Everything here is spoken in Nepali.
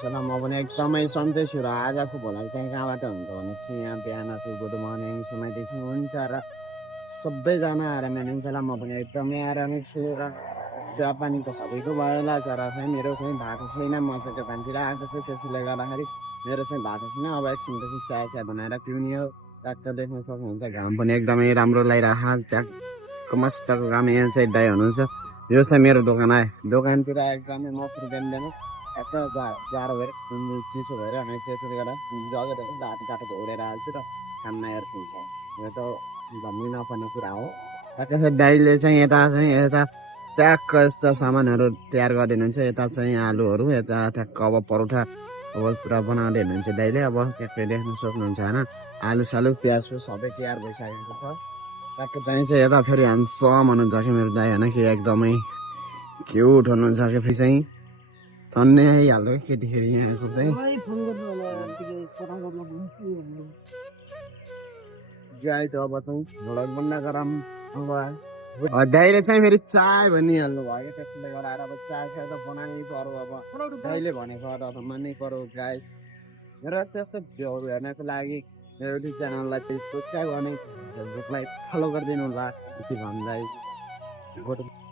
चला म पनि एकदमै सन्चै छु र आजको भोलाइ चाहिँ कहाँबाट हुन्छ भने चाहिँ यहाँ बिहानको गुड मर्निङ समयदेखि हुन्छ र सबैजना आरामै हुनुहुन्छ ल म पनि एकदमै आरामै छु र चियापानी त सबैको भएला तर चाहिँ मेरो चाहिँ भएको छैन म चाहिँ दोकानतिर आएको छु त्यसैले गर्दाखेरि मेरो चाहिँ भएको छैन अब एकछिनपछि चिया चिया बनाएर पिउने हो ट्याक्क देख्न सक्नुहुन्छ घाम पनि एकदमै राम्रो लगाइरहेको ट्याक्क मस्तको घाम यहाँ चाहिँ दाइ हुनुहुन्छ यो चाहिँ मेरो दोकान आयो दोकानतिर एकदमै म बिहान यता जाडो भएर चिसो भएर अनि त्यसले गर्दा जगेर बाटो टाटो घोडेर हाल्छु र खाना हेर्छु यो त भन्नै नपर्ने कुरा हो त्यसपछि दाइले चाहिँ यता ट्याक्क यस्ता सामानहरू तयार गरिदिनुहुन्छ यता चाहिँ आलुहरू यता ट्याक्क अब परौठा अब पुरा बनाउँदै हुनुहुन्छ दाइले अब ट्याक्कै देख्न सक्नुहुन्छ होइन आलु सालु प्याज सबै तयार भइसकेको छ ट्याक्क दाइ चाहिँ यता फेरि ह्यान्डसम हुनुहुन्छ कि मेरो दाइ होइन कि एकदमै क्युट हुनुहुन्छ कि फेरि चाहिँ धन्य आइहाल्यो केटीखेरि यहाँको चाहिँ गाई त अब चाहिँ भ्लग बन्द गरौँ अब दाइले चाहिँ फेरि चाय भनिहाल्नु भयो त्यसले गराएर अब चाय त बनाउनै पर्यो अब दाइले भनेको त मान्नै पर्यो गाई र त्यस्तो भ्यूहरू हेर्नको लागि मेरो युट्युब च्यानललाई सब्सक्राइब गर्ने फेसबुकलाई फलो गरिदिनु होला यति भन्दै